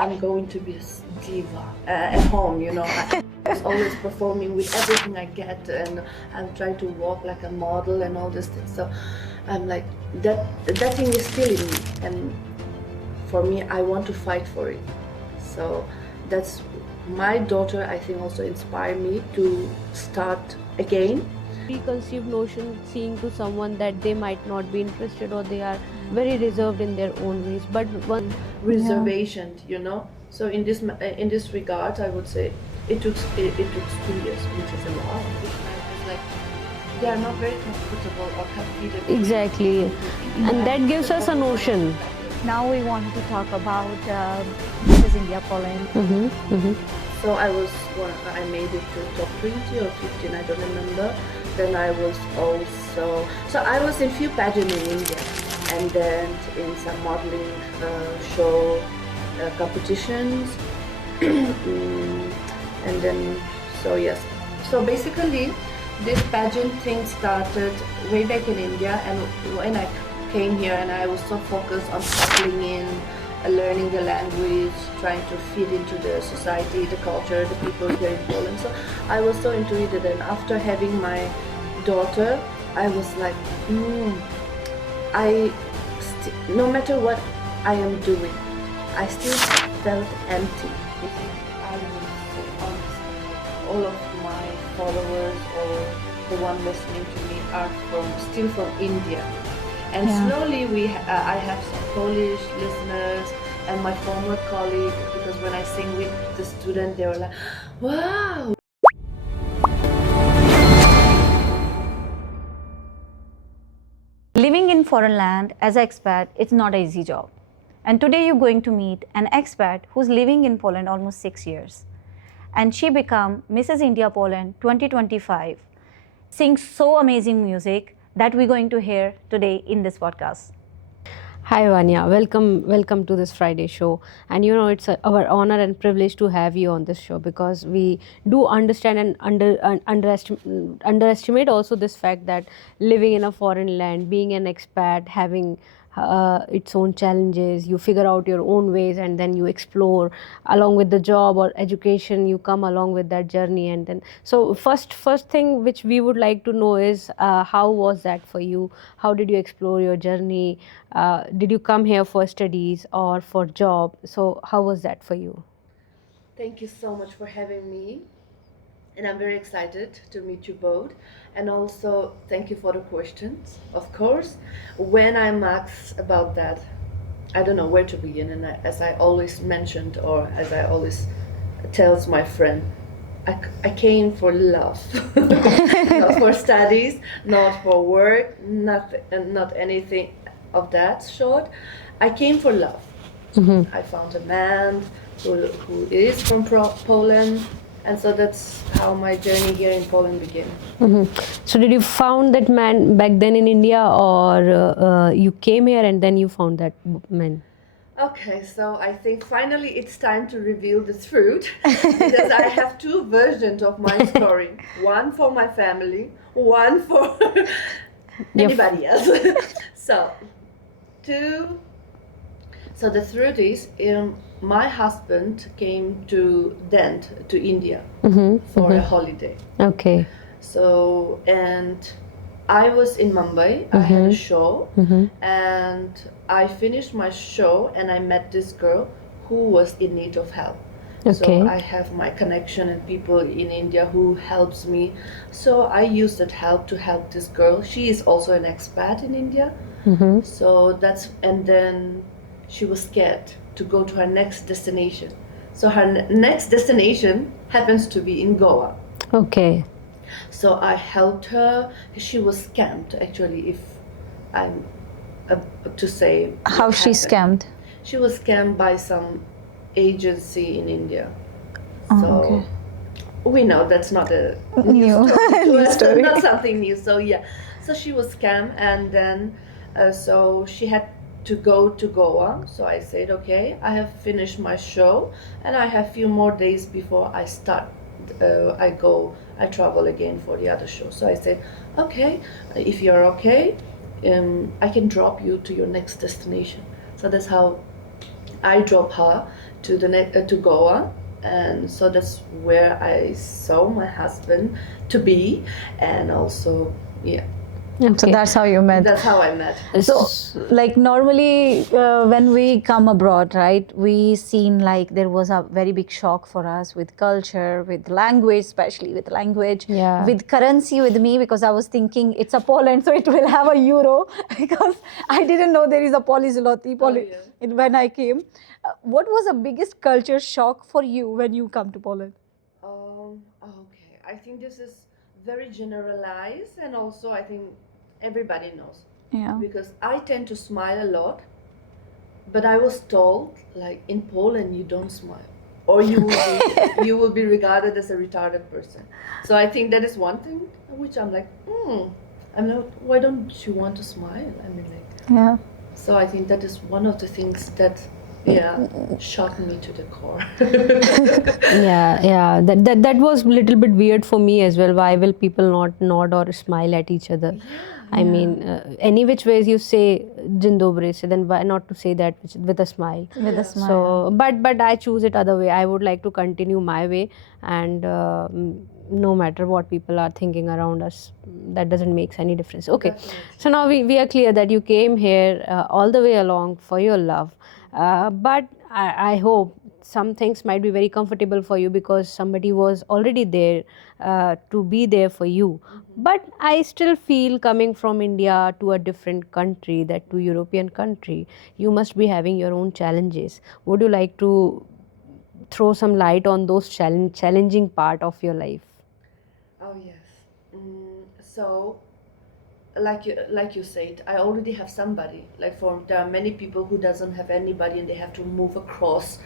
I'm going to be a diva at home, you know. I was always performing with everything I get, and I'm trying to walk like a model and all these things. So I'm like, that thing is still in me, and for me, I want to fight for it. So that's my daughter, I think, also inspired me to start again. Preconceived notion seeing to someone that they might not be interested or they are very reserved in their own ways, but one reservation, you know. So in this regard, I would say it took 2 years, which is a lot. It's like they are not very comfortable or comfortable. exactly, and that gives us a notion. Now we want to talk about Mrs. India Poland. So I made it to top 20 or 15, I don't remember. Then I was also, so I was in few pageants in India, and then in some modeling show competitions. And then, so yes. So basically, this pageant thing started way back in India, and when I came here and I was so focused on settling in, learning the language, trying to fit into the society, the culture, the people here in Poland. So I was so into it, and after having my daughter, I was like, no matter what I am doing, I still felt empty. I would say honestly, all of my followers or the one listening to me are still from India. And slowly I have some Polish listeners and my former colleague, because when I sing with the student, they were like, wow. Living in foreign land as an expat, it's not an easy job. And today you're going to meet an expat who's living in Poland almost 6 years. And she became Mrs. India Poland 2025. Sings so amazing music that we're going to hear today in this podcast. Hi Vanya, welcome to this Friday show. And you know, it's our honor and privilege to have you on this show, because we do understand and underestimate also this fact that living in a foreign land, being an expat, having its own challenges, you figure out your own ways, and then you explore along with the job or education, you come along with that journey. And then, so first thing which we would like to know is how was that for you? How did you explore your journey? Did you come here for studies or for job? So how was that for you? Thank you so much for having me. And I'm very excited to meet you both. And also, thank you for the questions. Of course, when I'm asked about that, I don't know where to begin. And as I always mentioned, or as I always tells my friend, I came for love, not for studies, not for work, not anything of that sort. I came for love. I found a man who is from Poland. And so that's how my journey here in Poland began. So did you found that man back then in India, or you came here and then you found that man? Okay, so I think finally it's time to reveal the truth, because I have two versions of my story. One for my family, one for anybody else. So the truth is, my husband came to India for a holiday. Okay. So, and I was in Mumbai, I had a show, and I finished my show and I met this girl who was in need of help. Okay. So I have my connection and people in India who helps me. So I used that help to help this girl. She is also an expat in India. So and then she was scared to go to her next destination. So her next destination happens to be in Goa. Okay. So I helped her. She was scammed, actually, if I'm to say. How she scammed? She was scammed by some agency in India. Okay. We know that's not a New story. Not something new. So yeah, so she was scammed, and then so she had to go to Goa. So I said, okay, I have finished my show and I have few more days before I start. I travel again for the other show. So I said, okay, if you're okay, I can drop you to your next destination. So that's how I drop her to Goa, and so that's where I saw my husband to be, and also yeah, So that's how you met. that's how I met. So, like normally when we come abroad, right, we seen like there was a very big shock for us with culture, with language, especially with language, Yeah. with currency with me, because I was thinking it's a Poland, so it will have a euro, because I didn't know there is a Polish zloty when I came. What was the biggest culture shock for you when you come to Poland? Okay, I think this is very generalized, and also I think everybody knows, Yeah. because I tend to smile a lot, but I was told like in Poland you don't smile, or you will be regarded as a retarded person. So I think that is one thing which I'm like, I'm not. Why don't you want to smile? I mean, like, Yeah. so I think that is one of the things that shocked me to the core. Yeah. That was a little bit weird for me as well. Why will people not nod or smile at each other? I mean, any which ways you say "Jin dobre," so then why not to say that with a smile? With a smile. So, but I choose it other way. I would like to continue my way, and no matter what people are thinking around us, that doesn't make any difference. Okay, so now we are clear that you came here all the way along for your love, but I hope some things might be very comfortable for you because somebody was already there to be there for you. But I still feel coming from India to a different country, that to European country, you must be having your own challenges. Would you like to throw some light on those challenging part of your life? Oh yes. So, like you said, I already have somebody. There are many people who doesn't have anybody, and they have to move across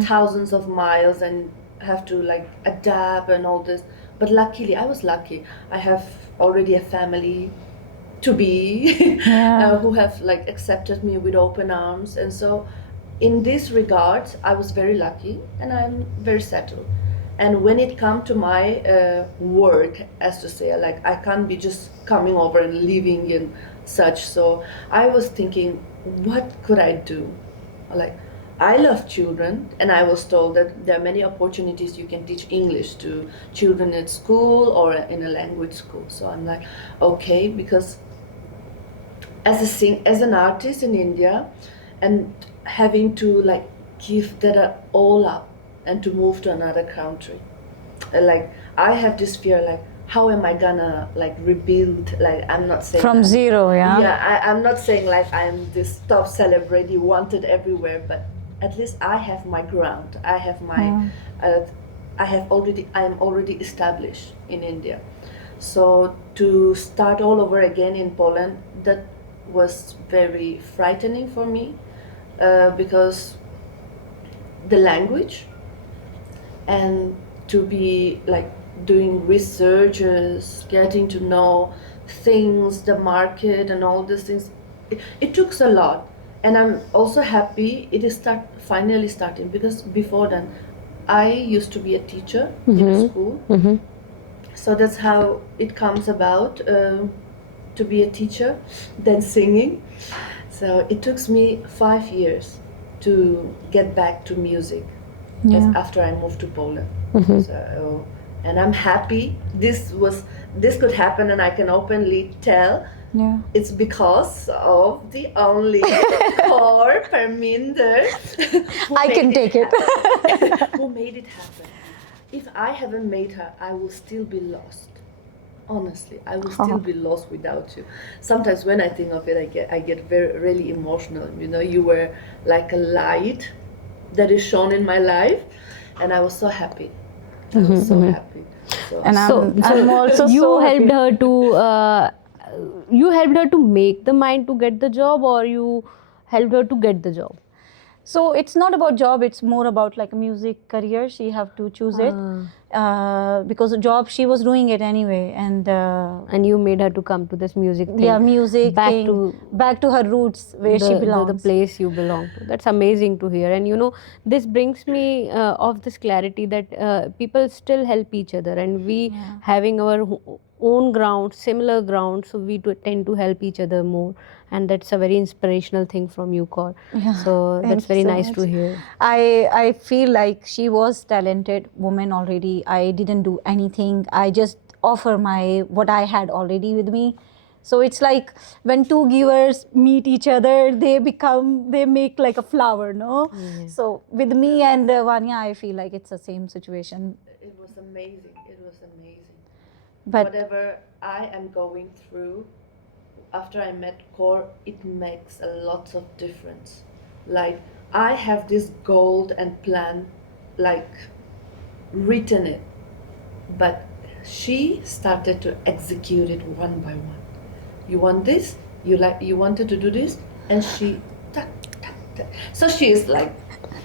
thousands of miles and have to like adapt and all this. But luckily, I was lucky. I have already a family to be who have like accepted me with open arms, and so in this regard, I was very lucky, and I'm very settled. And when it come to my work, as to say, like I can't be just coming over and living and such. So I was thinking, what could I do? Like, I love children, and I was told that there are many opportunities you can teach English to children at school or in a language school. So I'm like, okay, because as an artist in India, and having to like give that all up and to move to another country, like I have this fear, like how am I gonna like rebuild? Like I'm not saying From zero, I'm not saying like I'm this top celebrity wanted everywhere, but at least I have my ground. I have my I am already established in India. So to start all over again in Poland, that was very frightening for me, because the language, and to be like doing researches, getting to know things, the market and all these things, it took a lot. And I'm also happy it is finally starting, because before then I used to be a teacher in a school. So that's how it comes about, to be a teacher, then singing. So it took me 5 years to get back to music after I moved to Poland. So, and I'm happy this could happen, and I can openly tell. It's because of the only core Perminder I can take it. who made it happen. If I haven't made her, I will still be lost. Honestly, I will still be lost without you. Sometimes when I think of it, I get really emotional. You know, you were like a light that is shown in my life, and I was so happy. I was so happy. So, And I'm also you so helped happy. her to make the mind to get the job, or you helped her to get the job? So it's not about job, it's more about like a music career. She have to choose it because a job she was doing it anyway, And you made her to come to this music thing. music back thing, back to her roots where she belongs. The place you belong to. That's amazing to hear. And you know, this brings me of this clarity that people still help each other, and we having our own ground, similar ground, so we tend to help each other more. and that's a very inspirational thing from you, Kaur. Yeah, So thank that's you very so nice to much. hear. I feel like she was talented woman already. I didn't do anything. I just offer my what I had already with me. So it's like when two givers meet each other, they make like a flower, no? Yeah. So with me and Vanya, I feel like it's the same situation. It was amazing. It was amazing. But Whatever I am going through, after I met Core, it makes a lot of difference. Like I have this goal and plan, like written it, but she started to execute it one by one. You want this? You wanted to do this, and she, tuck, tuck, tuck. So she is like.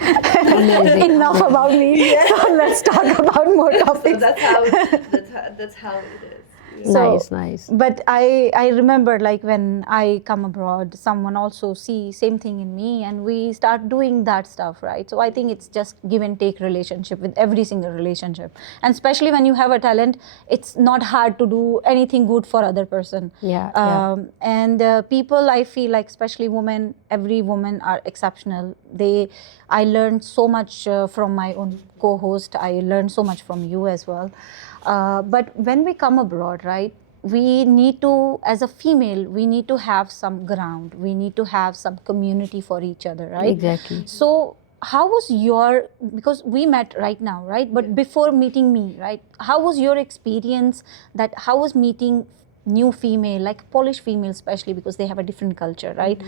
enough about me. So let's talk about more So topics. that's how it is. Yeah. So- Nice. But I remember like when I come abroad, someone also see same thing in me, and we start doing that stuff, right? So I think it's just give and take relationship with every single relationship, and especially when you have a talent, it's not hard to do anything good for other person. Yeah, And people, I feel like especially women, every woman are exceptional. I learned so much from my own co-host. I learned so much from you as well. But when we come abroad, right, we need to, as a female, we need to have some ground. We need to have some community for each other, right? Exactly. So how was your, because we met right now, right? But before meeting me, right, how was your experience that, how was meeting new female, like Polish female especially, because they have a different culture, right?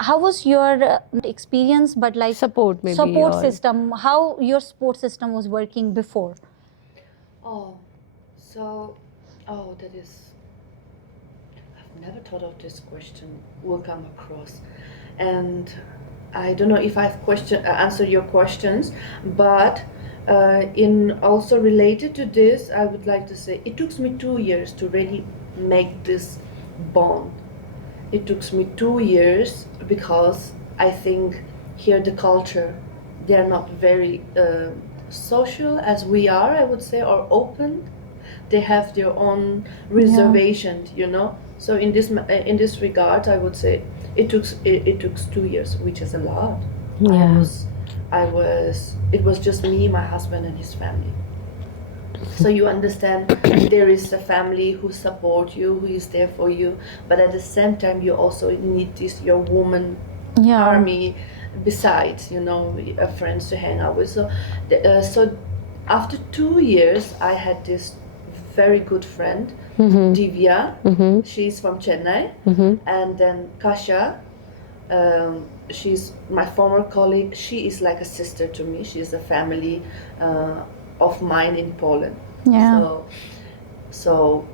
How was your experience, but like Support maybe, support or- system, how your support system was working before? Oh, that is. I've never thought of this question will come across, and I don't know if I've answered your questions, but in also related to this, I would like to say it took me 2 years to really make this bond. It took me 2 years because I think here the culture, they are not very social as we are, I would say, or open. They have their own reservations, you know. So in this regard, I would say it took 2 years, which is a lot. Yeah. It was just me, my husband, and his family. So you understand there is a family who support you, who is there for you, but at the same time you also need your woman army besides, you know, friends to hang out with. So after 2 years, I had this very good friend, Divya. She's from Chennai, and then Kasha. She's my former colleague. She is like a sister to me. She is a family of mine in Poland. Yeah. So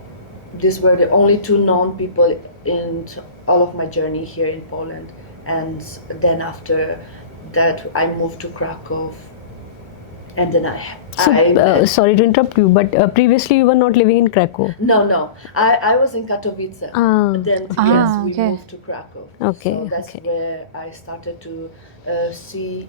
these were the only two known people in all of my journey here in Poland. And then after that, I moved to Krakow. And then Sorry to interrupt you, but previously you were not living in Krakow. No. I was in Katowice. Then we okay. moved to Krakow. Okay, So that's okay. where I started to see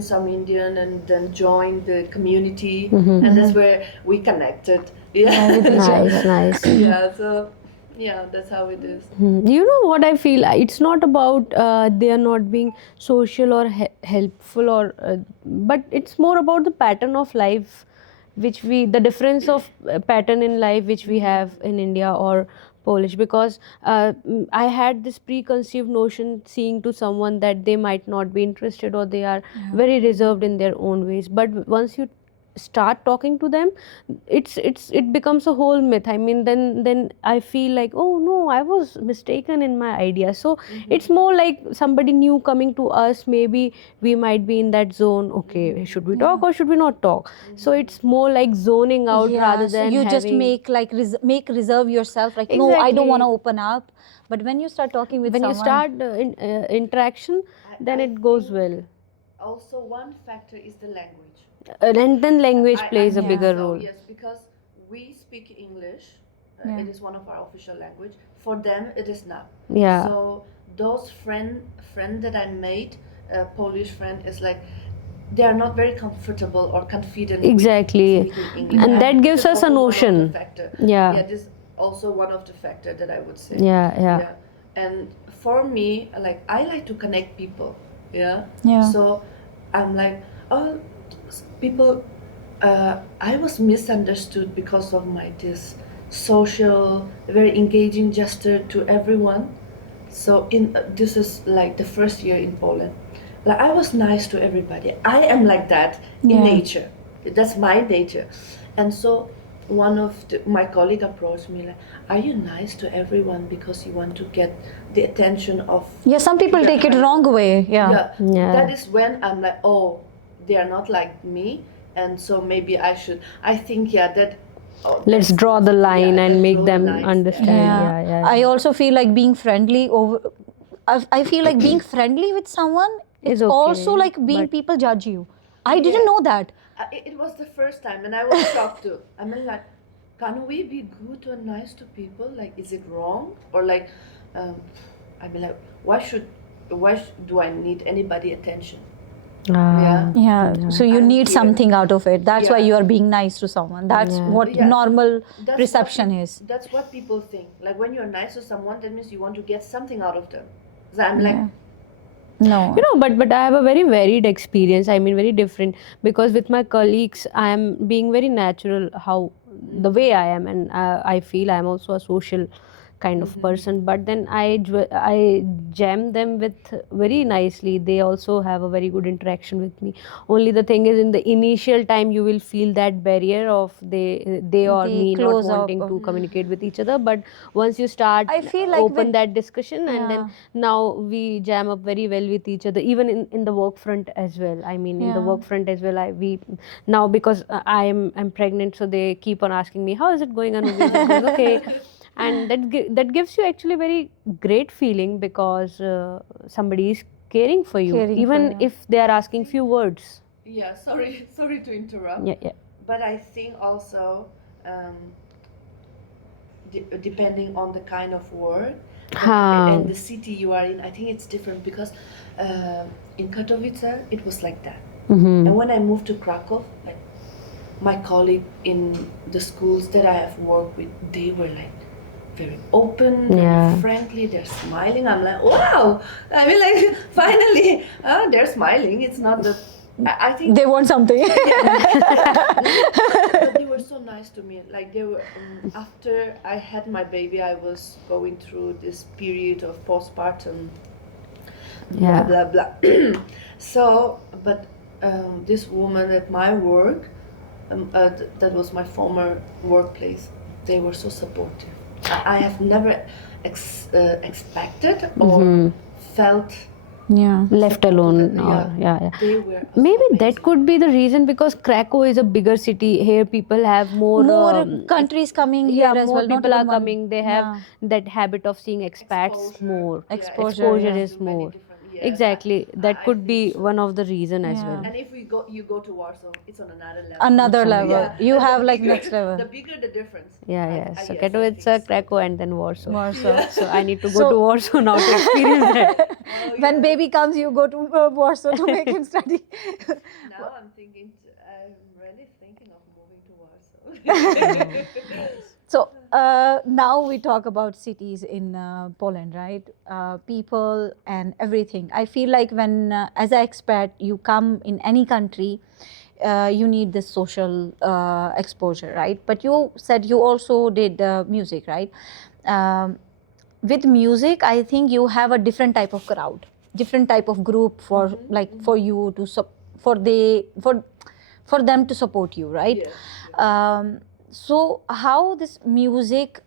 some Indian, and then join the community, and that's where we connected. Nice. Yeah. So yeah, that's how it is. You know what I feel? It's not about they are not being social or helpful, or but it's more about the pattern of life, the difference of pattern in life which we have in India or Polish. Because I had this preconceived notion seeing to someone that they might not be interested, or they are very reserved in their own ways. But once you start talking to them, it becomes a whole myth. I mean, then I feel like, oh no, I was mistaken in my idea. So it's more like somebody new coming to us. Maybe we might be in that zone. Okay, should we talk or should we not talk? So it's more like zoning out rather so than you just having- make like reserve yourself, like no, I don't Exactly. want to open up. But when you start talking with when you someone, start interaction, then I it goes think well. Also, one factor is the language. And then language plays a think bigger so, role. Yes, because we speak English. Yeah. It is one of our official language. For them, it is not. Yeah. So those friend that I made, Polish friend, is like they are not very comfortable or confident. Exactly. With speaking English. And that gives this is us a also one of the notion. factor. Yeah. Yeah, this is also one of the factor that I would say. Yeah. And for me, like, I like to connect people. Yeah. Yeah. So I'm like, oh, people. I was misunderstood because of my this social, very engaging gesture to everyone. So this is like the first year in Poland. Like, I was nice to everybody. I am like that in Yeah. nature. That's my nature. And so one of my colleague approached me like, "Are you nice to everyone because you want to get the attention of?" Yeah, some people the take it country?" wrong way. Yeah. Yeah. That is when I'm like, oh, they are not like me, and so maybe I should. I think that. Oh, Let's that's- draw the line yeah, and let's make draw the them lines there. understand. Yeah. Yeah. I also feel like being friendly over. I feel like being friendly with someone. It's Is okay, also like being but- people judge you. I Yeah. didn't know that. It was the first time, and I was shocked too. I mean, like, can we be good or nice to people? Like, is it wrong? Or like, I mean, like, why do I need anybody attention? Ah. Yeah. So you I'm need here. something out of it. That's why Yeah. you are being nice to someone. That's Yeah. what Yeah. normal That's perception what, is. That's what people think. Like, when you're nice to someone, that means you want to get something out of them. So I'm like, Yeah. No. You know, but I have a very varied experience. I mean, very different, because with my colleagues I am being very natural, how the way I am, and I feel I am also a social kind of person. But then I jam them with very nicely. They also have a very good interaction with me. Only the thing is, in the initial time you will feel that barrier of they or The me not close up wanting of- to communicate with each other. But once you start I feel like open with- that discussion, and Yeah. then now we jam up very well with each other, even in the work front as well. I mean, in the Yeah. work front as well, we now, because I'm pregnant, so they keep on asking me, how is it going on? Is it going okay? And that gives you actually very great feeling, because somebody is caring for you, Caring for even you. if they are asking few words. yeah, sorry to interrupt. Yeah. But I think also, depending on the kind of work and the city you are in, I think it's different, because in Katowice it was like that. Mm-hmm. And when I moved to Krakow, like, my colleague in the schools that I have worked with, they were like very open, very Yeah. friendly. They're smiling. I'm like, wow! I mean, like, finally, they're smiling. It's not the. I think They want something. but they were so nice to me. Like, they were after I had my baby, I was going through this period of postpartum. Yeah. Blah blah blah. So, but this woman at my work, that was my former workplace. They were so supportive. I have never expected or felt Yeah. Left alone, Yeah. or yeah. they were. Maybe so that amazing. could be the reason, because Krakow is a bigger city. Here people have more More countries coming here yeah, as more well. Not people are even one. coming. They have Yeah. that habit of seeing expats Exposure. more. Yeah, Exposure, yeah. is to many more. different- yes, Exactly. That I could think be so. one of the reason as Yeah. well. And if you go to Warsaw, it's on another level. Another level. Yeah, You and the have like bigger- next level. The bigger the difference. Yeah. I So yes, I Katowice, think so. Krakow, and then Warsaw. Warsaw. So I need to go So- to Warsaw now to experience that. When baby comes, you go to Warsaw to make him study. Now I'm really thinking of moving to Warsaw. So now we talk about cities in Poland, right? People and everything. I feel like when, as an expat, you come in any country, you need this social exposure, right? But you said you also did music, right? With music, I think you have a different type of crowd, different type of group for for you to for them to support you, right? Yes, So how this music,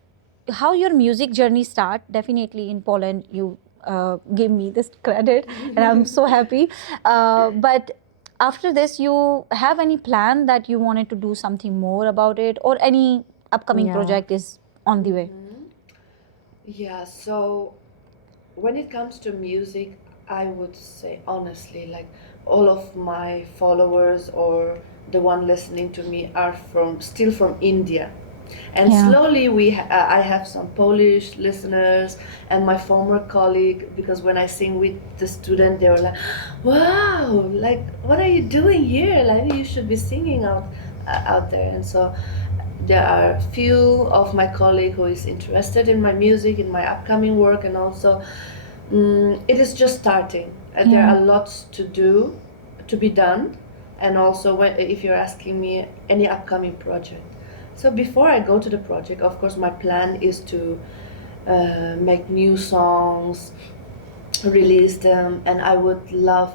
how your music journey start? Definitely in Poland, you give me this credit, and I'm so happy. But after this, you have any plan that you wanted to do something more about it, or any upcoming Yeah. project is on the way? Yeah, so when it comes to music, I would say honestly, like, all of my followers or the one listening to me are still from India. And Yeah. slowly I have some Polish listeners and my former colleague, because when I sing with the student, they were like, wow, like, what are you doing here? Like, you should be singing out there. And so there are few of my colleagues who is interested in my music, in my upcoming work, and also it is just starting. There Yeah. are lots to do, to be done, and also if you're asking me any upcoming project. So before I go to the project, of course, my plan is to make new songs, release them, and I would love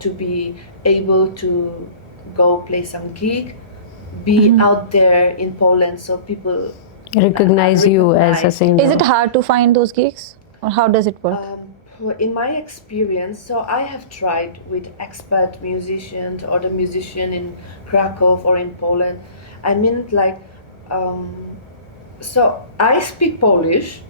to be able to go play some gig, be out there in Poland, so people Recognize you as a recognize. singer. Is it hard to find those gigs, or how does it work? In my experience, so I have tried with expert musicians or the musician in Krakow or in Poland. I mean, like, so I speak Polish,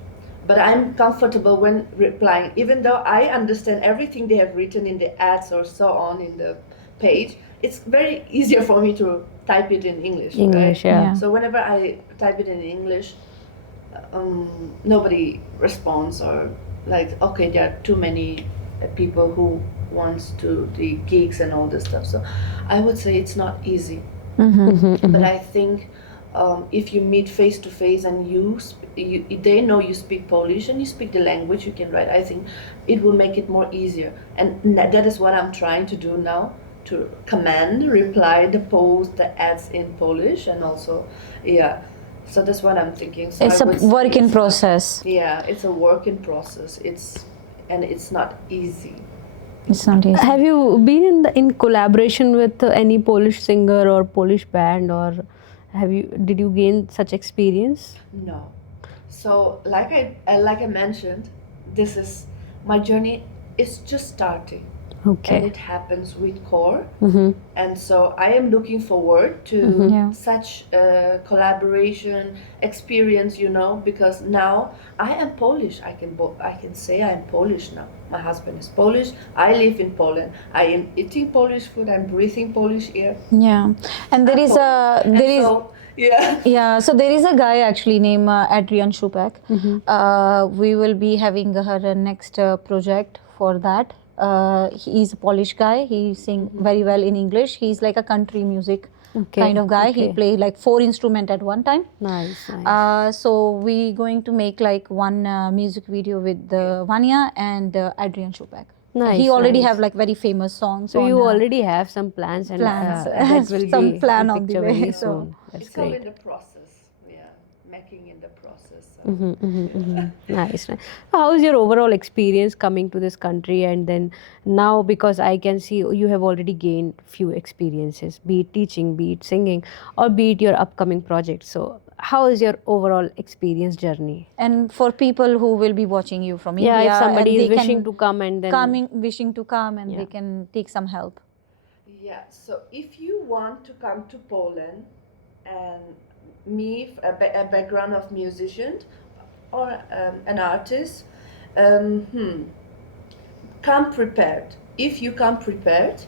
but I'm comfortable when replying, even though I understand everything they have written in the ads or so on in the page. It's very easier for me to type it in English. English, right? yeah. So whenever I type it in English, nobody responds, or like, okay, there are too many people who wants to the gigs and all this stuff. So I would say it's not easy. But I think if you meet face to face and they know you speak Polish and you speak the language, you can write. I think it will make it more easier, and that is what I'm trying to do now, to reply the post, the ads in Polish, and also, yeah. So that's what I'm thinking. So It's I a would say work in it's process. yeah, it's a work in process. It's not easy. It's not easy. Have you been in collaboration with any Polish singer or Polish band, or did you gain such experience? No. So like I mentioned, this is my journey is just starting. And Okay. it happens with core. Mm-hmm. And so I am looking forward to Yeah. such a collaboration experience, because now I am Polish. I can say I'm Polish now. My husband is Polish. I live in Poland. I am eating Polish food. I'm breathing Polish air. Yeah, and there is a And there is so, yeah. yeah. So there is a guy actually named Adrian Shupek. We will be having her next project for that. He's a Polish guy. He sing very well in English. He's like a country music Okay, kind of guy. He okay. play like 4 instruments at one time. Nice, nice. So we going to make like one music video with Vanya and Adrian Shupek. Nice, He already nice. have like very famous songs. So on, you already have some plans, and plans. that will Some be plan in on the picture way, very so- soon. That's It's all great. in the process. Yeah. Making in the process. So. Nice, nice. How is your overall experience coming to this country, and then now, because I can see you have already gained few experiences, be it teaching, be it singing, or be it your upcoming project. So how is your overall experience journey? And for people who will be watching you from Yeah, India, if somebody and is they wishing can to come and then wishing to come, and Yeah. they can take some help. Yeah, so if you want to come to Poland and a background of musician or an artist, come prepared. If you come prepared,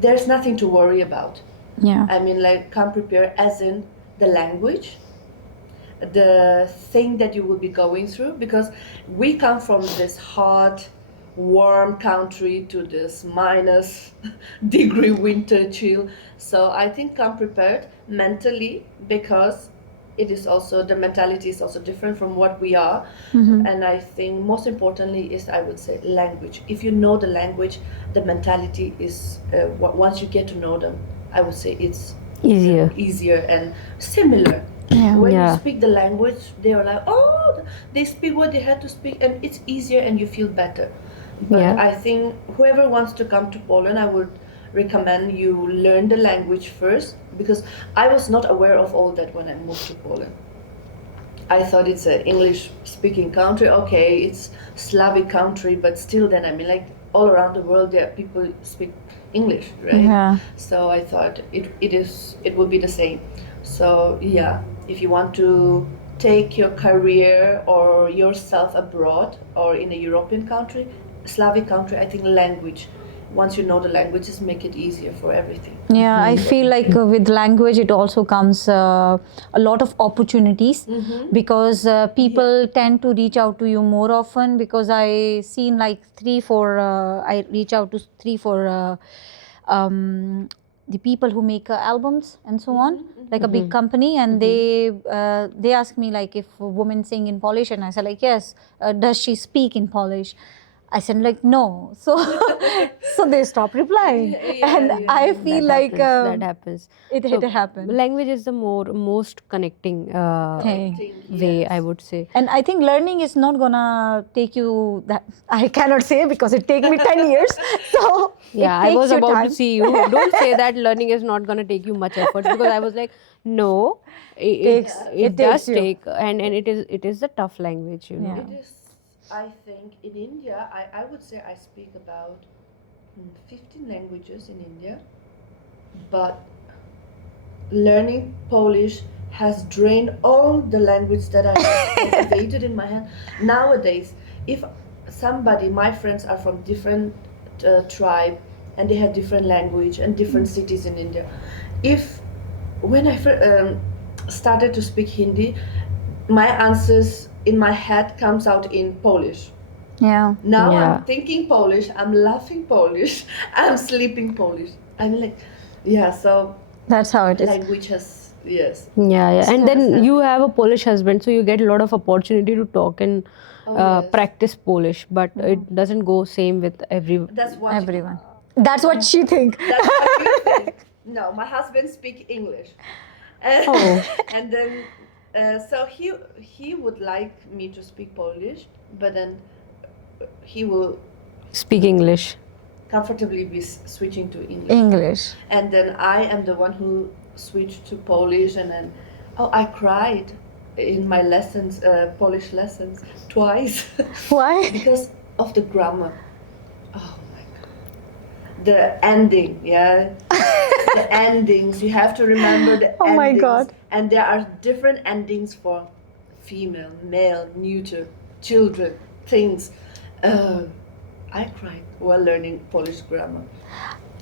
there's nothing to worry about. Yeah. I mean, like, come prepared as in the language, the thing that you will be going through, because we come from this hot, warm country to this minus degree winter chill. So I think come prepared mentally, because it is also, the mentality is also different from what we are. And I think most importantly is, I would say, language. If you know the language, the mentality is, once you get to know them, I would say it's easier. and similar. Yeah. When Yeah. you speak the language, they are like, oh, they speak what they had to speak, and it's easier and you feel better. But Yeah. I think whoever wants to come to Poland, I would recommend you learn the language first, because I was not aware of all that when I moved to Poland. I thought it's an English speaking country. Okay, it's Slavic country, but still, then I mean, like, all around the world there people speak English, right? Yeah. So I thought it would be the same. So yeah, if you want to take your career or yourself abroad or in a European country, Slavic country, I think language. Once you know the languages, make it easier for everything. Yeah, I feel like with language it also comes a lot of opportunities, because people tend to reach out to you more often, because I seen like I reach out to 3-4 the people who make albums and so on. like a big company, and they asked me like if women sing in Polish, and I said like yes. Does she speak in Polish? I said like no. So so they stopped replying, and I feel like that happens. it happened. Language is the most connecting Thing. way, I would say. And I think learning is not gonna take you that I cannot say because it take me 10 years. So Yeah, it I was takes you about time. to see you. Don't say that learning is not going to take you much effort, because I was like, no, it does takes you. take, and it is a tough language, you know. Yeah. It is, I think, in India, I would say I speak about 15 languages in India, but learning Polish has drained all the language that I have cultivated in my hand. Nowadays, if somebody, my friends are from different tribe, and they have different language and different cities in India. If when I started to speak Hindi, my answers in my head comes out in Polish. Yeah. Now Yeah. I'm thinking Polish, I'm laughing Polish, I'm sleeping Polish. I'm like, yeah, so That's how it is. language has, yes. Yeah. And then Understand. you have a Polish husband, so you get a lot of opportunity to talk and Yes. practice Polish, but it doesn't go same with every. That's what Everyone. That's what she think. That's what you think. No, my husband speak English, and, Oh. and then so he would like me to speak Polish, but then he will Speak English. comfortably be switching to English. English. And then I am the one who switched to Polish, and then I cried in my lessons, Polish lessons, twice Why? because of the grammar. Oh my god, the ending, yeah, the endings. You have to remember the Oh my endings. God. And there are different endings for female, male, neuter, children, things. I cried while learning Polish grammar.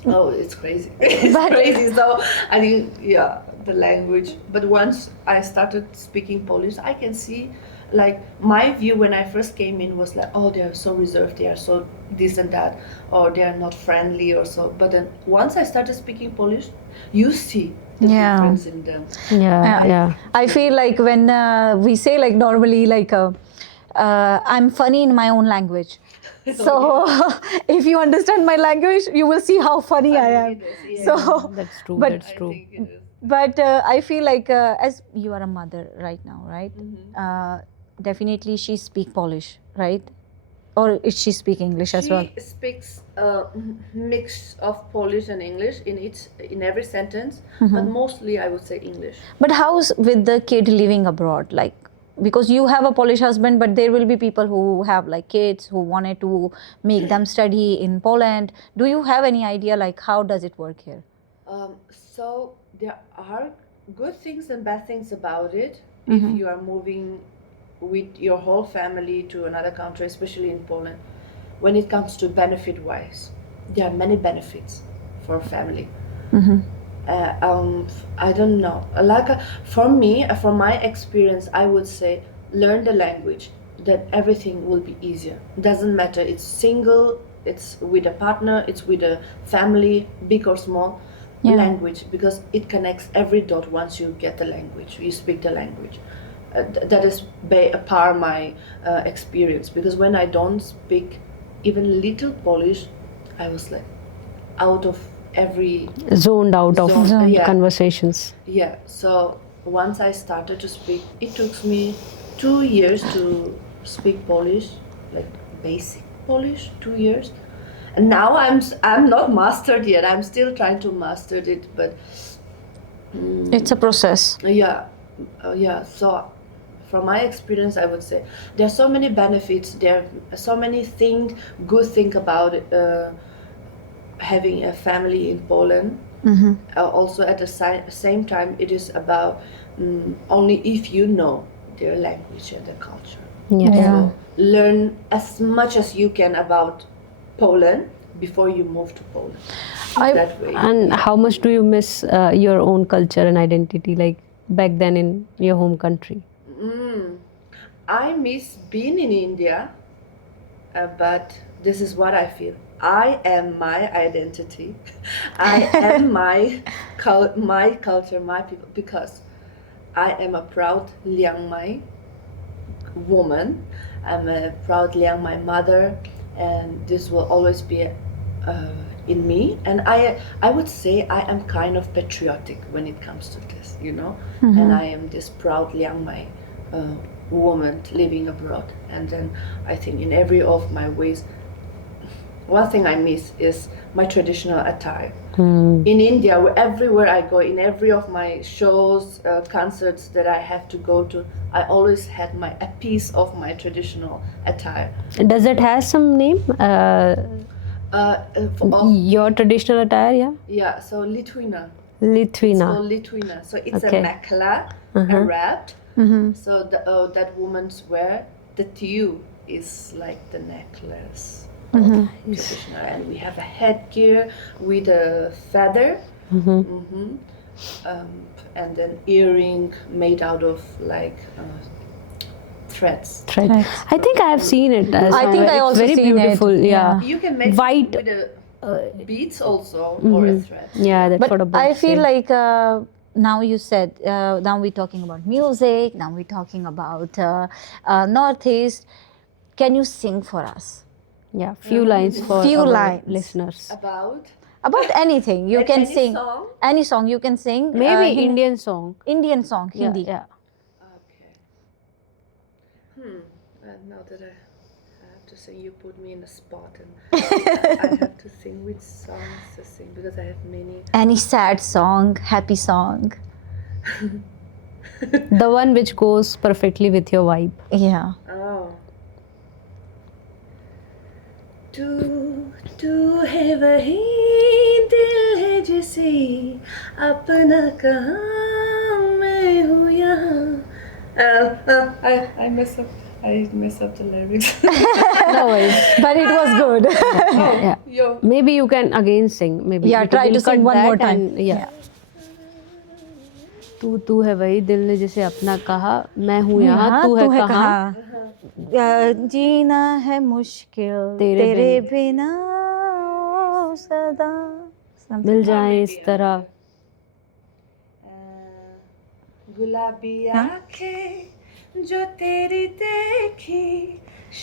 Oh, it's crazy. It's But- crazy. So I think, yeah, the language. But once I started speaking Polish, I can see, like, my view when I first came in was like, oh, they are so reserved, they are so this and that, or they are not friendly or so. But then once I started speaking Polish, you see the Yeah. difference in them. Yeah. I feel like when we say like normally like I'm funny in my own language. So if you understand my language, you will see how funny I am. It is, yeah. So, That's true. But- That's I true. think it is. but I feel like as you are a mother right now, right? Mm-hmm. Definitely she speak Polish, right? Or is she speak English as well? She speaks a mix of Polish and English in every sentence, but mostly I would say English. But how's with the kid living abroad? Like, because you have a Polish husband, but there will be people who have like kids who wanted to make them study in Poland. Do you have any idea like how does it work here? So there are good things and bad things about it. If you are moving with your whole family to another country, especially in Poland, when it comes to benefit-wise, there are many benefits for a family. I don't know. Like for me, from my experience, I would say learn the language. That everything will be easier. Doesn't matter. It's single. It's with a partner. It's with a family, big or small. Yeah. Language, because it connects every dot once you get the language. You speak the language. That is a part of my experience. Because when I don't speak even little Polish, I was like out of every Zoned out of Zoned, yeah. conversations. Yeah, so once I started to speak, it took me 2 years to speak Polish, like basic Polish, 2 years. And now I'm not mastered yet. I'm still trying to master it, but It's a process. yeah. So from my experience, I would say there are so many benefits. There are so many good thing about having a family in Poland. Also at the same time, it is about only if you know their language and their culture. Yes. Yeah. So learn as much as you can about Poland before you move to Poland. That way. And how much do you miss your own culture and identity, like back then in your home country? I miss being in India, but this is what I feel. I am my identity. I am my culture, my people, because I am a proud Liang Mai woman. I'm a proud Liang Mai mother, and this will always be in me. And I would say I am kind of patriotic when it comes to this, you know. And I am this proud Liang Mai woman living abroad. And then I think in every of my ways, one thing I miss is my traditional attire. In India, everywhere I go, in every of my shows, concerts that I have to go to, I always had a piece of my traditional attire. Does it have some name? Your traditional attire, yeah? Yeah, so Lithuina. Lithuina. So Lithuina. So it's Okay. a mekla, wrapped. So that woman's wear, the tiu is like the necklace. Traditional, and we have a headgear with a feather, and an earring made out of like threads. Thread. I think I have seen it. I think I it's also very seen it, beautiful. Yeah. You can make White. it with a beads also or a thread. Yeah, that's But what a I bird feel say. like now you said, now we're talking about music, now we're talking about Northeast. Can you sing for us? Yeah, few lines for Few our lines. listeners. About anything. You can any sing. song? Any song you can sing. Maybe Indian song. Indian song, Yeah, Hindi. yeah. Okay. Now that I have to sing, you put me in a spot, and I have to sing which songs to sing because I have many. Any sad song, happy song. The one which goes perfectly with your vibe. Yeah. Oh. तू है वही दिल है जिसे अपना कहाँ मैं हूँ यहाँ. I mess up the lyrics. No worries. But it was good. Yeah. Yo. Maybe you can again sing. Maybe Yeah, we try will to sing cut one more that time. and- yeah. तू है वही दिल ने जिसे अपना कहा मैं हूँ यहाँ तू है कहाँ जीना है मुश्किल तेरे तेरे बिना ओ सदा. मिल जाए इस तरह गुलाबी आंखें जो तेरी देखी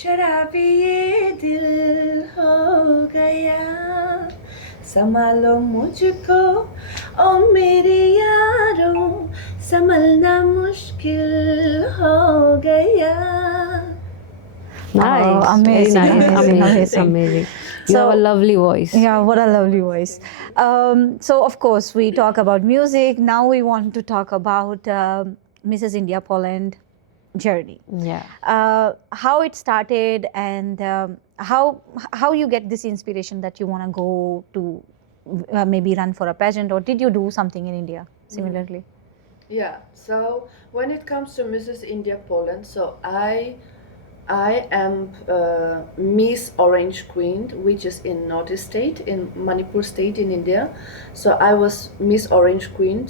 शराबी ये दिल हो गया. संभालो मुझको ओ मेरे यारों संभलना मुश्किल हो गया. Nice. Oh, amazing, Very nice. amazing, Amazing. amazing. Amazing. You So- have a lovely voice. Yeah, what a lovely voice. So, of course, we talk about music. Now we want to talk about Mrs. India Poland journey. Yeah. How it started and how you get this inspiration that you want to go to maybe run for a pageant, or did you do something in India similarly? Yeah, so when it comes to Mrs. India Poland, so I am Miss Orange Queen, which is in Northeast State, in Manipur State in India. So I was Miss Orange Queen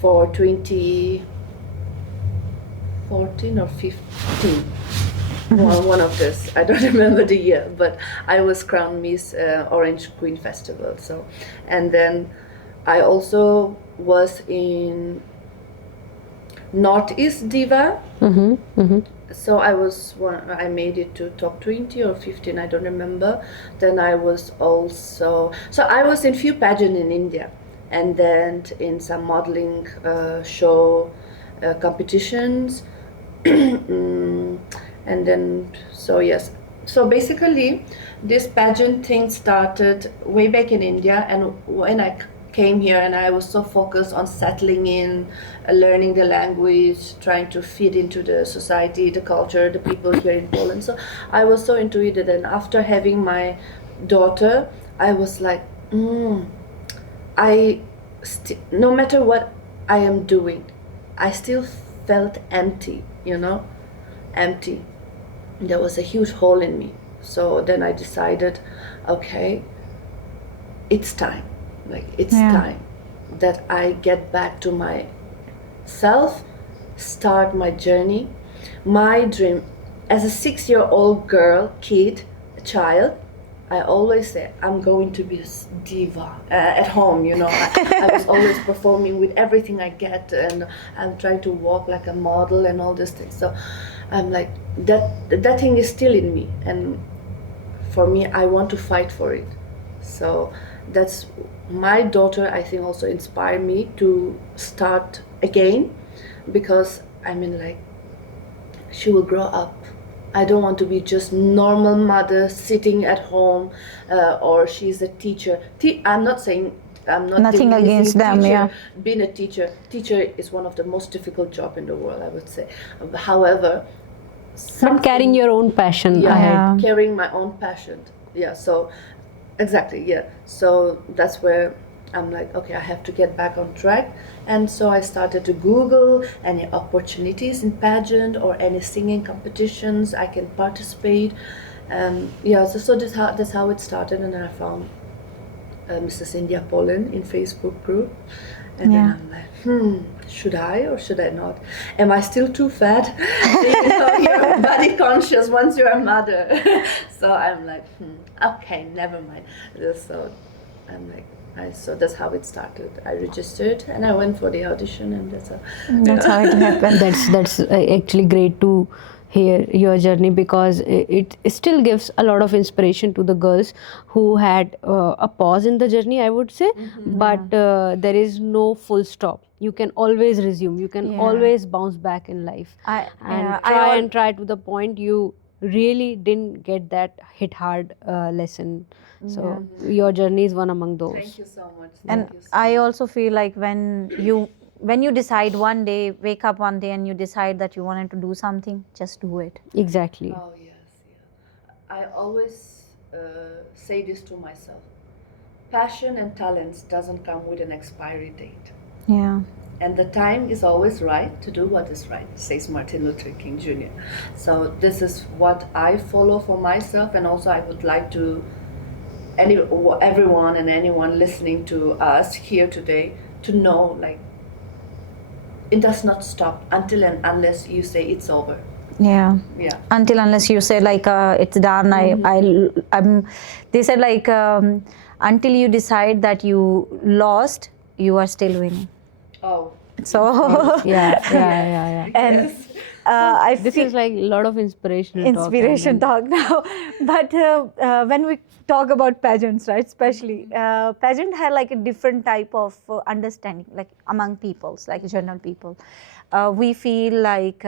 for 2014 or 15. One of this. I don't remember the year, but I was crowned Miss Orange Queen Festival. So, and then I also was in Northeast Diva. So I made it to top 20 or 15, I don't remember. Then I was also, so I was in few pageants in India, and then in some modeling show competitions. And then, so yes. So basically, this pageant thing started way back in India, and when I came here and I was so focused on settling in, learning the language, trying to fit into the society, the culture, the people here in Poland. So I was so into it, and after having my daughter, I was like, no matter what I am doing, I still felt empty, empty. There was a huge hole in me. So then I decided, okay, it's time. It's time that I get back to myself, start my journey. My dream as a 6-year-old child, I always say I'm going to be a diva at home. I was always performing with everything I get, and I'm trying to walk like a model and all these things. So I'm like that thing is still in me, and for me, I want to fight for it. So that's my daughter. I think also inspired me to start again, because I mean, like, she will grow up. I don't want to be just normal mother sitting at home, or she's a teacher. I'm not saying I'm not Nothing diminishing against them, teacher. yeah. Being a teacher is one of the most difficult job in the world, I would say. However, But carrying your own passion yeah, ahead. carrying my own passion. Yeah, so exactly, yeah. So that's where I'm like, okay, I have to get back on track. And so I started to Google any opportunities in pageant or any singing competitions I can participate. Yeah, so that's how it started, and then I found Mrs. India Poland in Facebook group, and Yeah. then I'm like, should I or should I not? Am I still too fat? You're body conscious once you're a mother. So I'm like, okay, never mind. So I'm like, so that's how it started. I registered and I went for the audition, and that's how. That's how it happened. That's actually great to hear your journey, because it still gives a lot of inspiration to the girls who had a pause in the journey, I would say. But there is no full stop. You can always resume. You can Yeah. always bounce back in life, and try to the point you really didn't get that hit hard lesson. So your journey is one among those. Thank you so much. And Thank you so I much. also feel like when you decide one day, wake up one day and you decide that you wanted to do something, just do it. Exactly. Oh yes, yeah. I always say this to myself: passion and talents doesn't come with an expiry date, Yeah. and the time is always right to do what is right, says Martin Luther King Jr. So this is what I follow for myself, and also I would like to everyone and anyone listening to us here today to know, like, it does not stop until and unless you say it's over. Yeah. Yeah. Until unless you say like it's done. They said like until you decide that you lost, you are still winning. Oh. So Yeah. and I This feel is like a lot of inspirational inspiration talk. talk now. But when we talk about pageants, right, especially pageant had like a different type of understanding, like among peoples, like general people. We feel like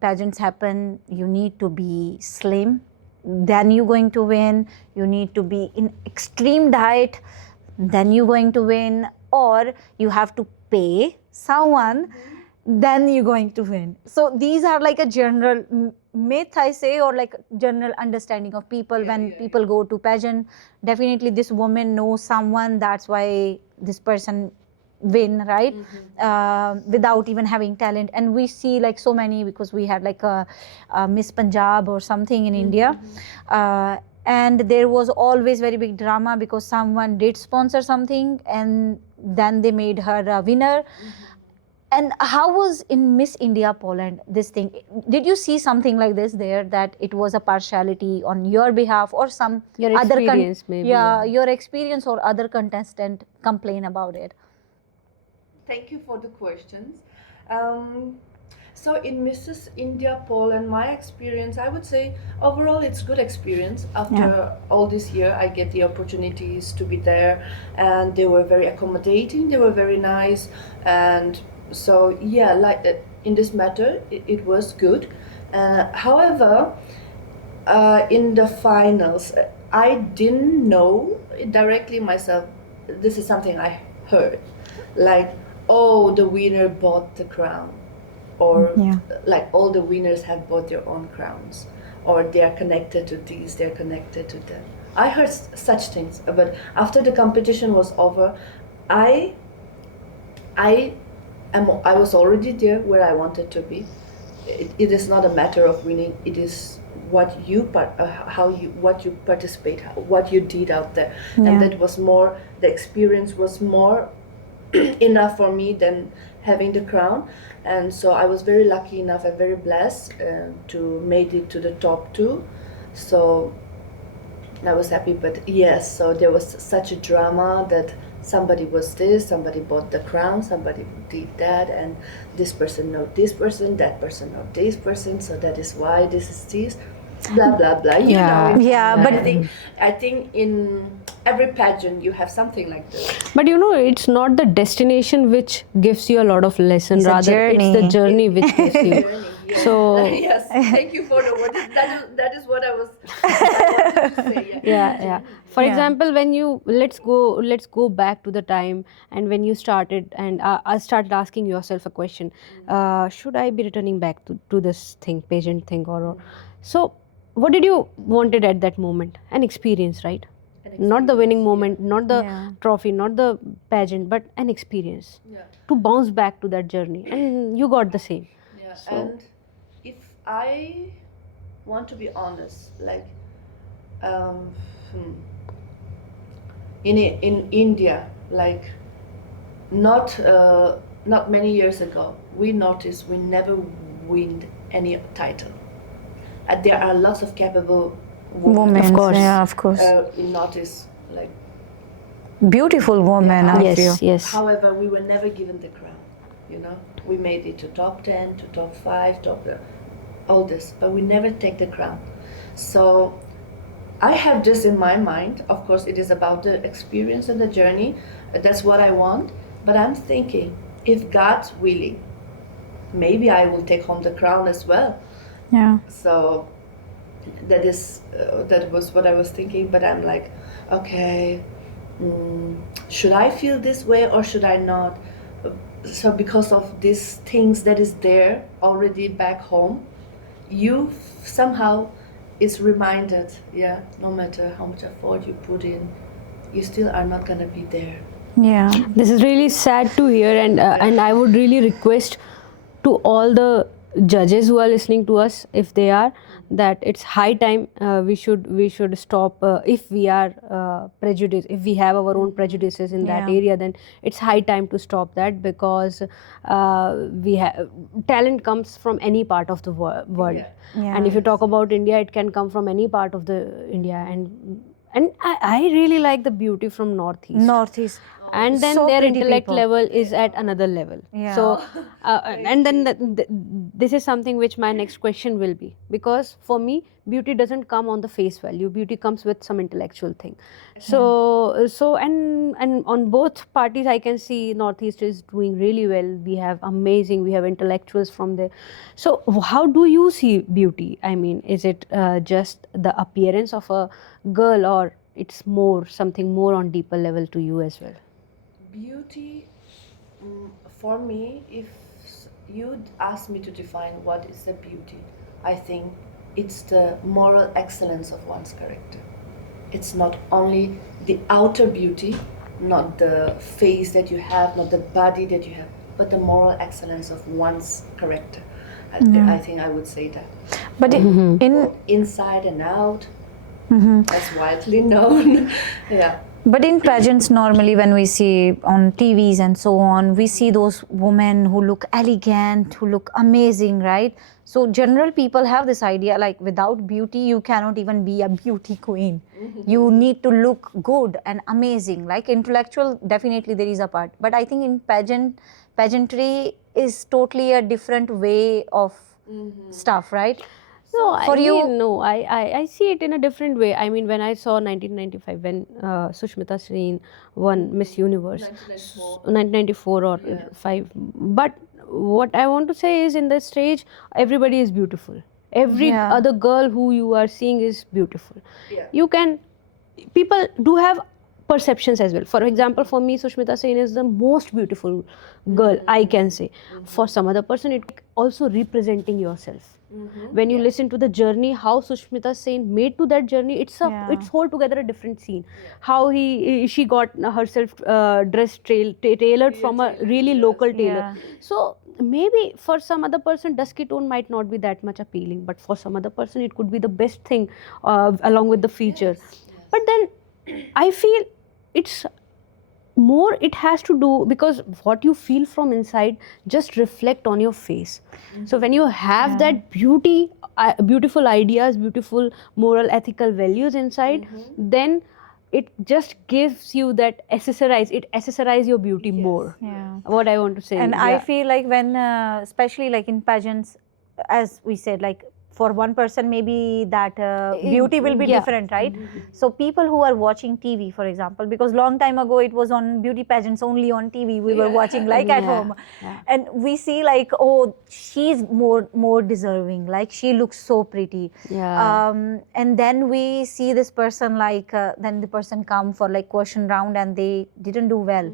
pageants happen, you need to be slim, then you're going to win. You need to be in extreme diet, then you're going to win. Or you have to pay someone, then you're going to win. So these are like a general myth, I say, or like general understanding of people. When people go to pageant, definitely this woman knows someone, that's why this person win, right? Without even having talent. And we see like so many, because we had like a Miss Punjab or something in India, and there was always very big drama because someone did sponsor something and then they made her a winner. And how was in Miss India Poland this thing? Did you see something like this there, that it was a partiality on your behalf, or some Your other experience maybe, your experience or other contestant complain about it? Thank you for the questions. So in Mrs. India Poland, my experience, I would say overall it's good experience. After all this year, I get the opportunities to be there, and they were very accommodating. They were very nice, and so yeah, like in this matter, it was good. However, in the finals, I didn't know directly myself. This is something I heard, like, oh, the winner bought the crown, or like all the winners have bought their own crowns, or they are connected to these, they're connected to them. I heard such things, but after the competition was over, I was already there where I wanted to be. It is not a matter of winning. It is what you participate, what you did out there, and that was more. The experience was more enough for me than having the crown. And so I was very lucky enough and very blessed to made it to the top 2. So And I was happy, but yes, so there was such a drama that somebody was this, somebody bought the crown, somebody did that, and this person know this person, that person know this person, so that is why this is this, blah blah blah. You Yeah. know it. Yeah, but- I think in every pageant you have something like this. But you know, it's not the destination which gives you a lot of lesson, It's a rather it's the journey. journey which gives you. Journey, yes. So- yes, thank you for the word. That is what I was wanted to say. Yeah. For Yeah. example, when you let's go back to the time and when you started, and I started asking yourself a question: should I be returning back to this thing, pageant thing, or so? What did you wanted at that moment? An experience, right? Not the winning moment, not the Yeah. trophy, not the pageant, but an experience Yeah. to bounce back to that journey, and you got the same. Yeah, So- and if I want to be honest, like um, in India, like not many years ago, we noticed we never win any title. There are lots of capable women. Women, Of course. yeah, of course. In notice, like Beautiful woman, I feel. Yes. however, we were never given the crown. You know, we made it to top 10, to top 5, all this, but we never take the crown. So I have this in my mind. Of course, it is about the experience and the journey. That's what I want. But I'm thinking, if God's willing, maybe I will take home the crown as well. Yeah. So that was what I was thinking. But I'm like, okay, should I feel this way or should I not? So because of these things that is there already back home, you somehow is reminded, yeah, no matter how much effort you put in, you still are not gonna be there. Yeah. This is really sad to hear, and I would really request to all the judges who are listening to us, if they are, that it's high time we should stop if we are prejudiced, if we have our own prejudices in that Yeah. area, then it's high time to stop that, because we have talent comes from any part of the world. Yeah. Yeah. And if you talk about India, it can come from any part of the India, and I really like the beauty from Northeast. Northeast. And then So their pretty intellect people. level is at another level. Yeah. So and then this is something which my next question will be, because for me beauty doesn't come on the face value, beauty comes with some intellectual thing. So and on both parties I can see Northeast is doing really well. We have intellectuals from there. So how do you see beauty? I mean, is it just the appearance of a girl, or it's something more on deeper level to you as well? Beauty, for me, if you'd ask me to define what is the beauty, I think it's the moral excellence of one's character. It's not only the outer beauty, not the face that you have, not the body that you have, but the moral excellence of one's character. I think I would say that. But in Inside and out, that's widely known. Yeah. But in pageants, normally when we see on TVs and so on, we see those women who look elegant, who look amazing, right? So general people have this idea like without beauty, you cannot even be a beauty queen. You need to look good and amazing. Like intellectual, definitely there is a part. But I think in pageantry is totally a different way of stuff, right? No, For you- I see it in a different way. I mean, when I saw 1995, when Sushmita Sen won Miss Universe, 1994 or 5. But what I want to say is, in the stage, everybody is beautiful. Every Yeah. other girl who you are seeing is beautiful. Yeah. People do have perceptions as well. For example, for me, Sushmita Sen is the most beautiful girl, I can say. For some other person, it also representing yourself. When you listen to the journey, how Sushmita Sen made to that journey, it's altogether a different scene. How she got herself dressed tailored from a really local tailor. Yeah. So maybe for some other person, dusky tone might not be that much appealing, but for some other person, it could be the best thing along with the feature. But then I feel it's more it has to do because what you feel from inside just reflect on your face. So when you have Yeah. that beautiful ideas, beautiful moral ethical values inside, then it just gives you that accessorize your beauty Yes. more. Yeah. What I want to say. And I yeah. feel like when especially like in pageants, as we said, like for one person maybe that beauty will be yeah. different, right? So people who are watching TV, for example, because long time ago it was on beauty pageants only on TV we were watching, like at Yeah, home, yeah. and we see like, oh, she's more deserving, like she looks so pretty. Yeah. And then we see this person like then the person come for like question round and they didn't do well,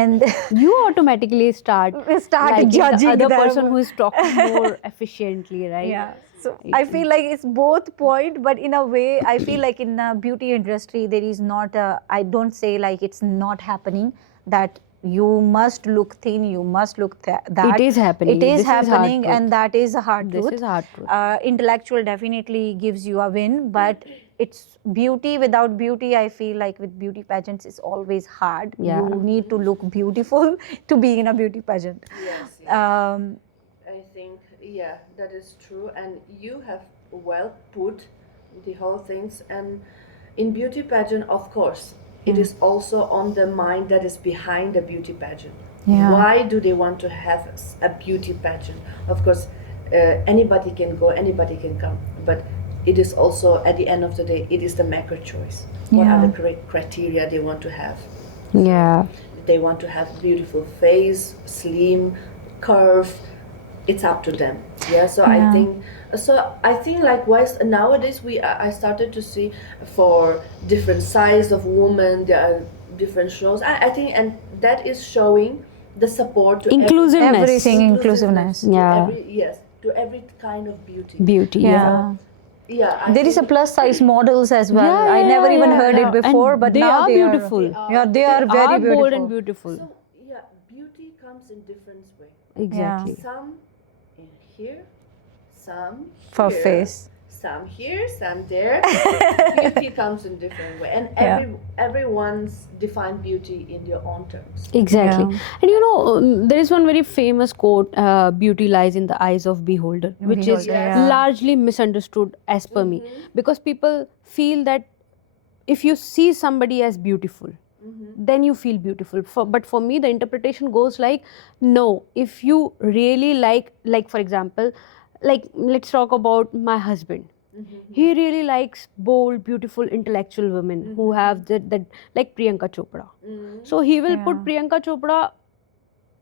and You automatically start we start liking judging the other them. person who is talking more efficiently, right? Yeah, so I feel like it's both point, but in a way I feel like in the beauty industry there is not a, I don't say like it's not happening that you must look thin, you must look that It is happening. it is This is hard happening, truth. and that is a hard This truth. is hard truth. Intellectual definitely gives you a win, but it's beauty without beauty. I feel like with beauty pageants it's always hard. Yeah. You need to look beautiful to be in a beauty pageant. Yes, yes. I think, yeah, that is true. And you have well put the whole things. And in beauty pageant, of course, it is also on the mind that is behind the beauty pageant. Yeah. Why do they want to have a beauty pageant? Of course, anybody can go, anybody can come, but it is also at the end of the day, it is the maker choice. What Yeah. are the correct criteria they want to have? Yeah. They want to have beautiful face, slim, curve. It's up to them. Yeah. So Yeah. I think likewise nowadays I started to see for different size of women there are different shows. I think, and that is showing the support to Inclusiveness. Everything inclusiveness. to Yeah. to every kind of beauty. Beauty. Yeah. Yeah. There is a plus size models as well. Yeah, I yeah, never yeah, even yeah, heard yeah. it before, And but they now are they beautiful. Yeah, they are very beautiful. bold and beautiful. So yeah, beauty comes in different way. Exactly. Some in here, some For here, face. some here, some there. Beauty comes in different way, and everyone's define beauty in their own terms. Exactly. Yeah. And there is one very famous quote, beauty lies in the eyes of beholder, which is Beholder, yeah. largely misunderstood as per me. Because people feel that if you see somebody as beautiful, then you feel beautiful. But for me, the interpretation goes like, no, if you really like for example, like let's talk about my husband. He really likes bold, beautiful, intellectual women who have that like Priyanka Chopra. So he will put Yeah. Priyanka Chopra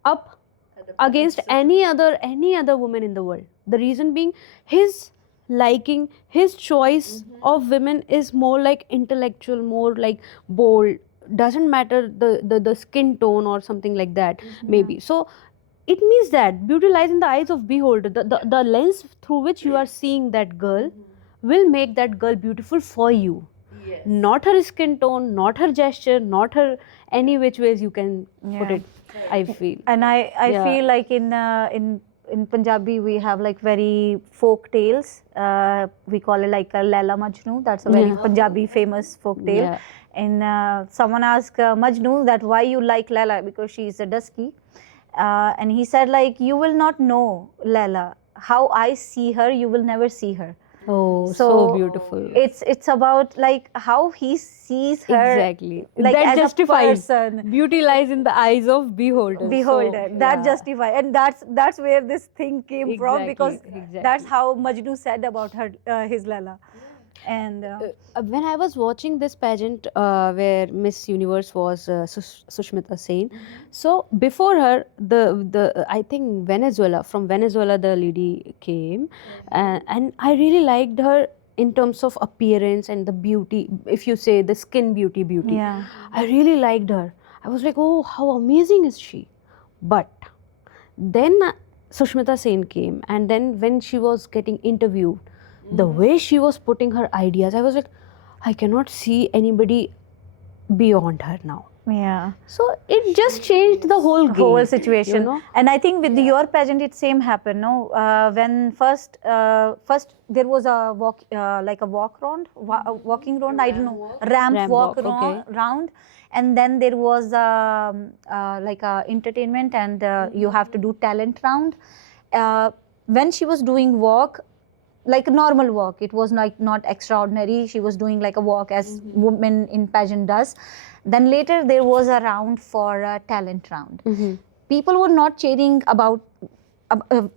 up At the against pedestal. any other woman in the world. The reason being his liking, his choice of women is more like intellectual, more like bold. Doesn't matter the skin tone or something like that, maybe. So it means that beauty lies in the eyes of beholder. The lens through which you are seeing that girl will make that girl beautiful for you. Yes. Not her skin tone, not her gesture, not her any which ways you can put Yeah. it. I feel. And I Yeah. feel like in Punjabi we have like very folk tales. We call it like a Laila Majnu. That's a very Yeah. Punjabi famous folk tale. Yeah. And someone asked Majnu that why you like Laila, because she is a dusky. And he said like, you will not know Laila. How I see her, you will never see her. Oh, so So, beautiful. It's about like how he sees her. Exactly. Like that as justifies. a person. Beauty lies in the eyes of beholder. Beholder. So, That yeah. justify, and that's where this thing came from, because Exactly. that's how Majnu said about her his Lala. And When I was watching this pageant where Miss Universe was Sushmita Sen, so before her, the I think from Venezuela the lady came, and I really liked her in terms of appearance and the beauty. If you say the skin beauty, yeah, I really liked her. I was like, oh, how amazing is she? But then Sushmita Sen came, and then when she was getting interviewed, the way she was putting her ideas, I was like, I cannot see anybody beyond her now. yeah. So it just changed the whole game. Whole situation. You know? And I think with your pageant, it same happened. No, when first there was a walk, like a walk round, walking round. I don't know, ramp Ramp walk walk, okay. round. and then there was like a entertainment, and you have to do talent round. When she was doing walk, like a normal walk, it was like not extraordinary. She was doing like a walk as women in pageant does. Then later there was a round for a talent round. People were not cheering about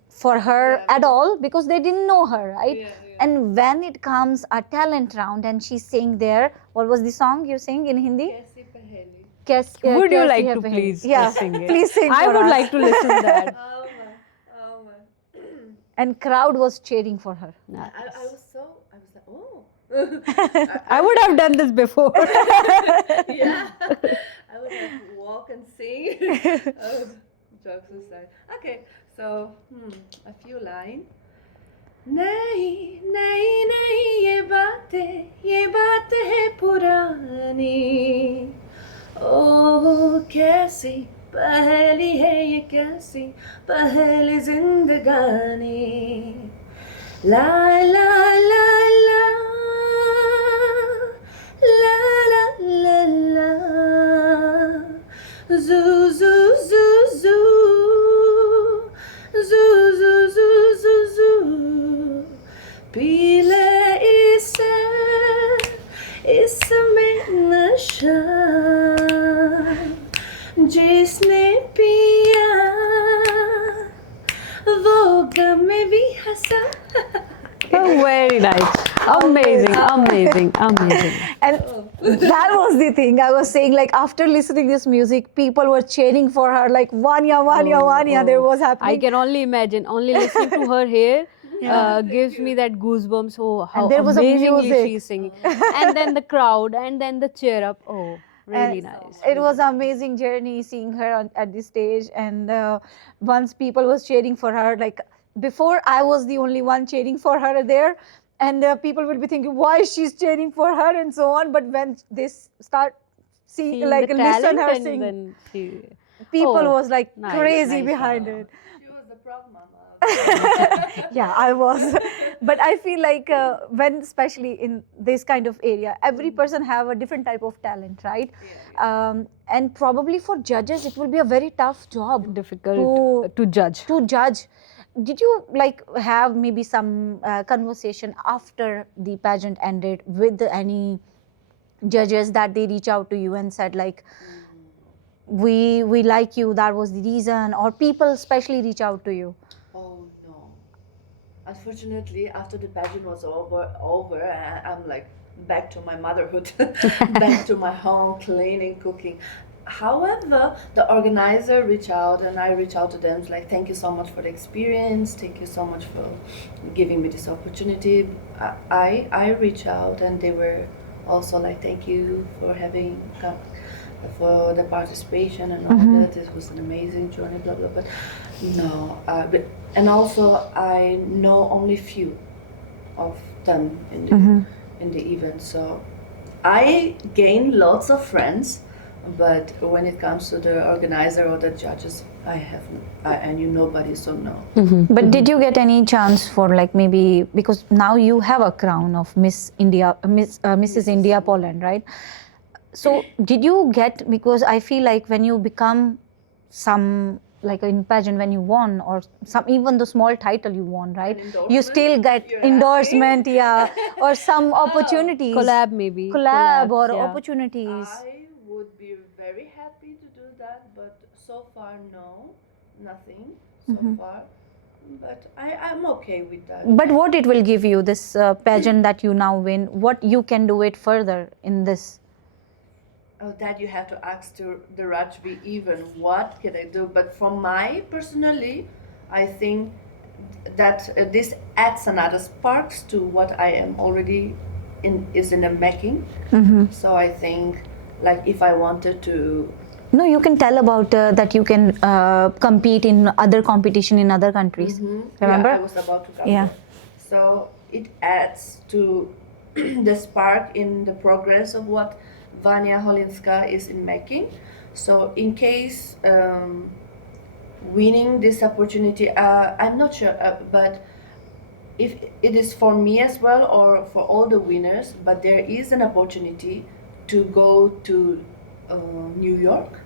for her at all because they didn't know her, right? And when it comes a talent round and she's saying there, what was the song you sing in Hindi? Kaisi paheli. Would you Kaisi like hai to peheli? please sing it? Please sing I for would us. like to listen to that. Oh my. And crowd was cheering for her. I was like, oh. I would have done this before. Yeah. I would like walk and sing. Jokes aside. Okay, so a few lines. नहीं नहीं नहीं ये बातें है पुरानी ओ कैसी पहली है ये कैसी पहली जिंदगानी ला ला ला ला ला ला ला ला zu zu zu zu zu zu zu zu zu पीले इसमें नशा जिसने पिया वो गम में भी हंसा. Oh, very nice. Amazing. And that was the thing I was saying, like after listening this music, people were cheering for her, like Vanya, Vanya. There was happening. I can only imagine. Only listening to her hair gives me that goosebumps. Oh, how And there was a amazingly music. she's singing. And then the crowd, and then the cheer up. Oh, really nice. It was an amazing journey seeing her at the stage, and once people was cheering for her, like before I was the only one cheering for her there, and people would be thinking why she's cheering for her and so on. But when they start Seeing like the listen talent her and sing, then people Oh, was like nice, crazy nice, behind it. She was the prog mama. Yeah, I was. But I feel like when especially in this kind of area, every person have a different type of talent, right? And probably for judges it will be a very tough job difficult to judge. to judge. Did you like have maybe some conversation after the pageant ended with any judges that they reach out to you and said like we like you, that was the reason, or people especially reach out to you? Oh no. Unfortunately, after the pageant was over, I'm like back to my motherhood, back to my home, cleaning, cooking. However, the organizer reached out and I reached out to them, like, thank you so much for the experience, thank you so much for giving me this opportunity. I reached out and they were also like, thank you for having come, for the participation and all that. It was an amazing journey, blah blah. But no, and also I know only few of them in the event, so I gained lots of friends. But when it comes to the organizer or the judges, I knew nobody, so no. But did you get any chance for like maybe, because now you have a crown of Miss India, Mrs. India Poland, right? So did you get, because I feel like when you become some, like in pageant when you won, or some even the small title you won, right? You still get You're endorsement, yeah, or some opportunities. Collab maybe. Collab or Collabs, yeah. opportunities. I would be very happy to do that, but so far, no, nothing so far. But I'm okay with that. But what it will give you, this pageant that you now win, what you can do it further in this? Oh, that you have to ask to the Rajvi even what can I do. But for my personally, I think that this adds another sparks to what I am already in the making. So I think, like, if I wanted to. No, you can tell about that you can compete in other competition in other countries. Remember? Yeah, I was about to come. Yeah. So it adds to the spark in the progress of what Vanya Holinska is in making. So in case winning this opportunity, I'm not sure, but if it is for me as well or for all the winners, but there is an opportunity to go to New York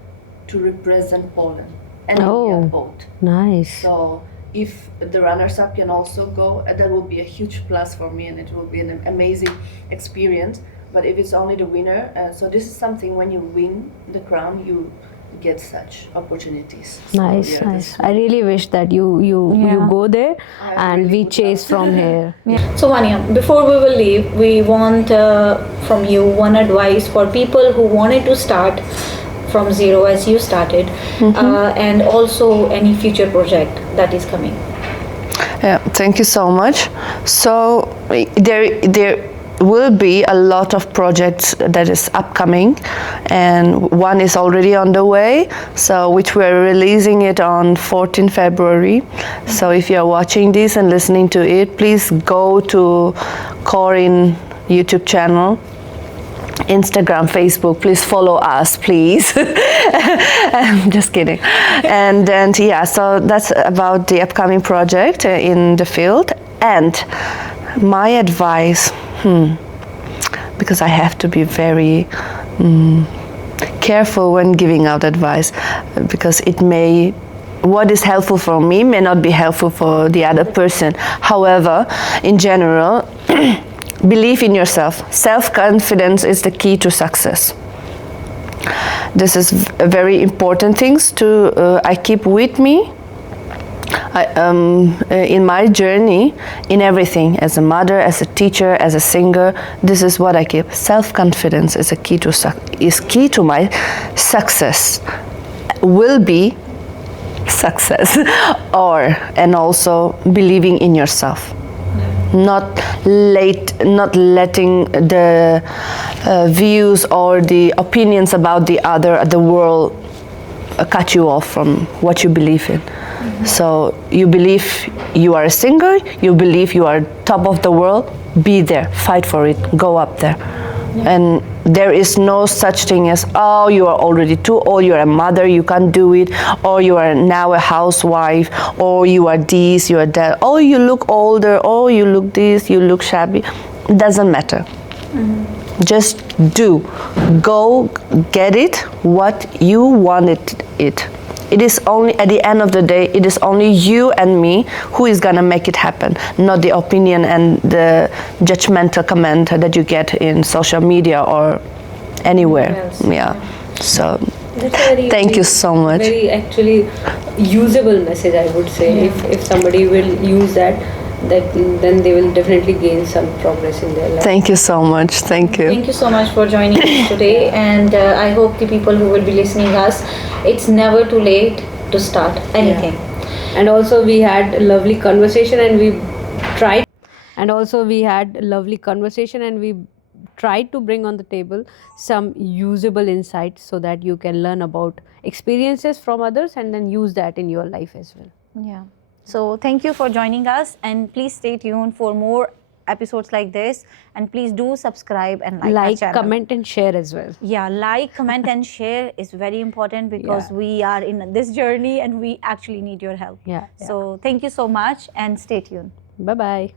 to represent Poland and Oh. India both. Nice. So if the runners-up can also go, that will be a huge plus for me, and it will be an amazing experience. But if it's only the winner, so this is something when you win the crown, you get such opportunities. So, Nice, yeah, nice. this- I really wish that you Yeah. go there I and really we would chase love from to. here. Yeah. So Vanya, before we will leave, we want from you one advice for people who wanted to start from zero as you started, and also any future project that is coming. Yeah, thank you so much. So there will be a lot of projects that is upcoming, and one is already on the way, so which we're releasing it on 14 February. So if you're watching this and listening to it, please go to Corin YouTube channel, Instagram, Facebook, please follow us, please. I'm just kidding. And then, yeah, so that's about the upcoming project in the field. And my advice, because I have to be very careful when giving out advice, because what is helpful for me may not be helpful for the other person. However, in general, believe in yourself. Self-confidence is the key to success. This is a very important things to I keep with me in my journey, in everything, as a mother, as a teacher, as a singer. This is what I keep. Self-confidence is key to my success. Will be success, and also believing in yourself. Not letting the views or the opinions about the world cut you off from what you believe in. So you believe you are a singer, you believe you are top of the world, be there, fight for it, go up there. And there is no such thing as, oh, you are already too old, you're a mother, you can't do it, or you are now a housewife, or you are this, you are that, oh, you look older, oh, you look this, you look shabby. It doesn't matter. Just do. Go get it, what you wanted it. It is only, at the end of the day, it is only you and me who is gonna make it happen, not the opinion and the judgmental comment that you get in social media or anywhere. Yes. Yeah. So That's a very, thank you so much. very actually usable message, I would say. If somebody will use that, then they will definitely gain some progress in their life. Thank you so much. Thank you. Thank you so much for joining us today, and I hope the people who will be listening us, it's never too late to start anything. And also we had a lovely conversation and we tried to bring on the table some usable insights so that you can learn about experiences from others and then use that in your life as well. Yeah. So thank you for joining us, and please stay tuned for more episodes like this, and please do subscribe and like our channel. Comment and share as well. Yeah, like, comment and share is very important because Yeah. we are in this journey and we actually need your help. Yeah. So thank you so much and stay tuned. Bye bye.